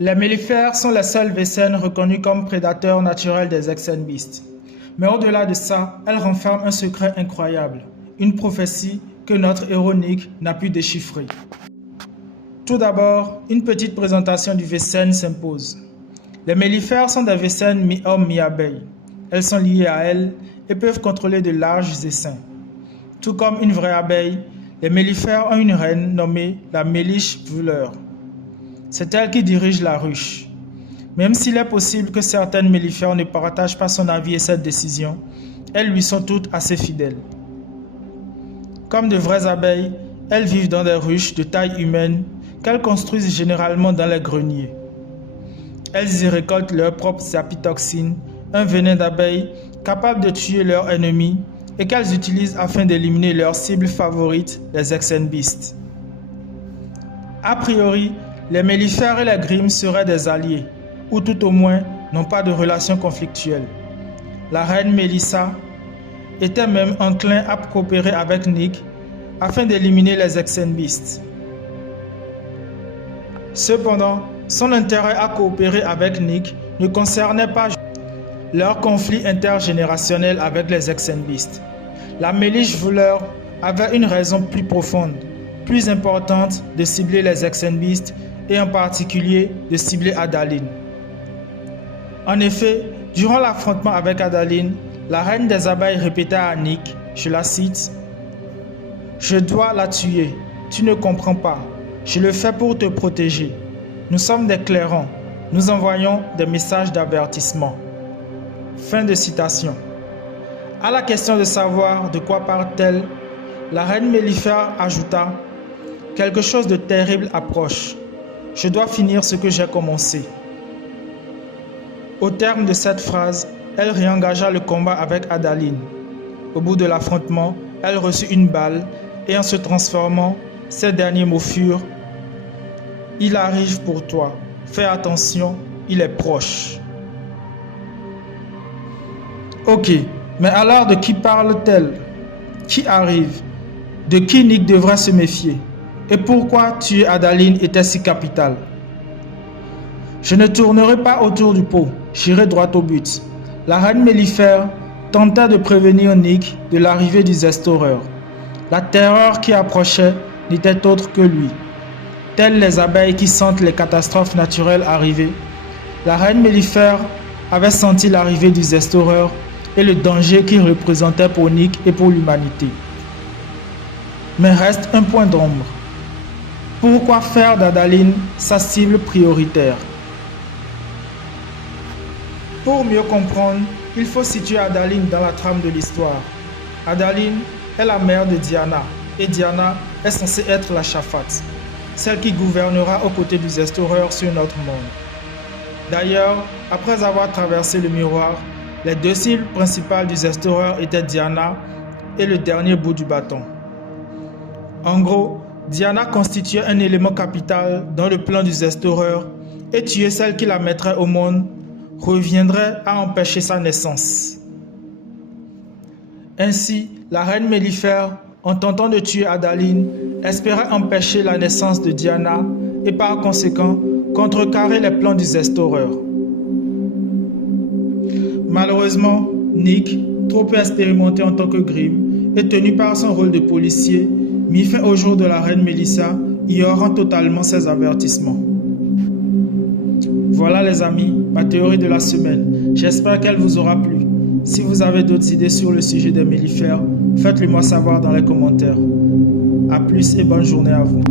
Les mellifères sont les seules Vécènes reconnues comme prédateurs naturels des Exenbeasts. Mais au-delà de ça, elles renferment un secret incroyable, une prophétie que notre héros Nick n'a pu déchiffrer. Tout d'abord, une petite présentation du Vécène s'impose. Les mellifères sont des Vécènes mi-homme mi-abeille. Elles sont liées à elles et peuvent contrôler de larges essaims. Tout comme une vraie abeille, les mellifères ont une reine nommée la Méliche Vuleur. C'est elle qui dirige la ruche. Même s'il est possible que certaines mellifères ne partagent pas son avis et cette décision, elles lui sont toutes assez fidèles. Comme de vraies abeilles, elles vivent dans des ruches de taille humaine qu'elles construisent généralement dans les greniers. Elles y récoltent leurs propres apitoxines, un venin d'abeille capable de tuer leurs ennemis et qu'elles utilisent afin d'éliminer leur cible favorite, les Exenbeasts. A priori, les mellifères et les Grimm seraient des alliés, ou tout au moins n'ont pas de relation conflictuelle. La reine Mélissa était même enclin à coopérer avec Nick afin d'éliminer les Exenbeasts. Cependant, son intérêt à coopérer avec Nick ne concernait pas leur conflit intergénérationnel avec les Exenbeasts. La Méliche Vuleur avait une raison plus profonde, plus importante de cibler les Exenbeasts et en particulier de cibler Addaline. En effet, durant l'affrontement avec Addaline, la reine des abeilles répéta à Nick, je la cite, « Je dois la tuer, tu ne comprends pas, je le fais pour te protéger. Nous sommes des clairons, nous envoyons des messages d'avertissement. » Fin de citation. À la question de savoir de quoi parle-t-elle, la reine mellifère ajouta, « Quelque chose de terrible approche. Je dois finir ce que j'ai commencé. » Au terme de cette phrase, elle réengagea le combat avec Addaline. Au bout de l'affrontement, elle reçut une balle et en se transformant, ses derniers mots furent « Il arrive pour toi. Fais attention, il est proche. » Ok, mais alors de qui parle-t-elle? Qui arrive? De qui Nick devrait se méfier? Et pourquoi tuer Addaline était si capital? Je ne tournerai pas autour du pot, j'irai droit au but. La reine mellifère tenta de prévenir Nick de l'arrivée du Zestoreur. La terreur qui approchait n'était autre que lui. Telles les abeilles qui sentent les catastrophes naturelles arriver, la reine mellifère avait senti l'arrivée du Zestoreur et le danger qu'il représentait pour Nick et pour l'humanité. Mais reste un point d'ombre. Pourquoi faire d'Addaline sa cible prioritaire? Pour mieux comprendre, il faut situer Addaline dans la trame de l'histoire. Addaline est la mère de Diana, et Diana est censée être la Shafat, celle qui gouvernera aux côtés du Zestoreur sur notre monde. D'ailleurs, après avoir traversé le miroir, les deux cibles principales du Zestoreur étaient Diana et le dernier bout du bâton. En gros, Diana constituait un élément capital dans le plan du Zestoreur et tuer celle qui la mettrait au monde reviendrait à empêcher sa naissance. Ainsi, la reine mellifère, en tentant de tuer Addaline, espérait empêcher la naissance de Diana et par conséquent contrecarrer les plans du Zestoreur. Malheureusement, Nick, trop peu expérimenté en tant que Grimm et tenu par son rôle de policier, mit fin au jour de la reine Mélissa, ignorant totalement ses avertissements. Voilà les amis, ma théorie de la semaine. J'espère qu'elle vous aura plu. Si vous avez d'autres idées sur le sujet des mellifères, faites-le moi savoir dans les commentaires. A plus et bonne journée à vous.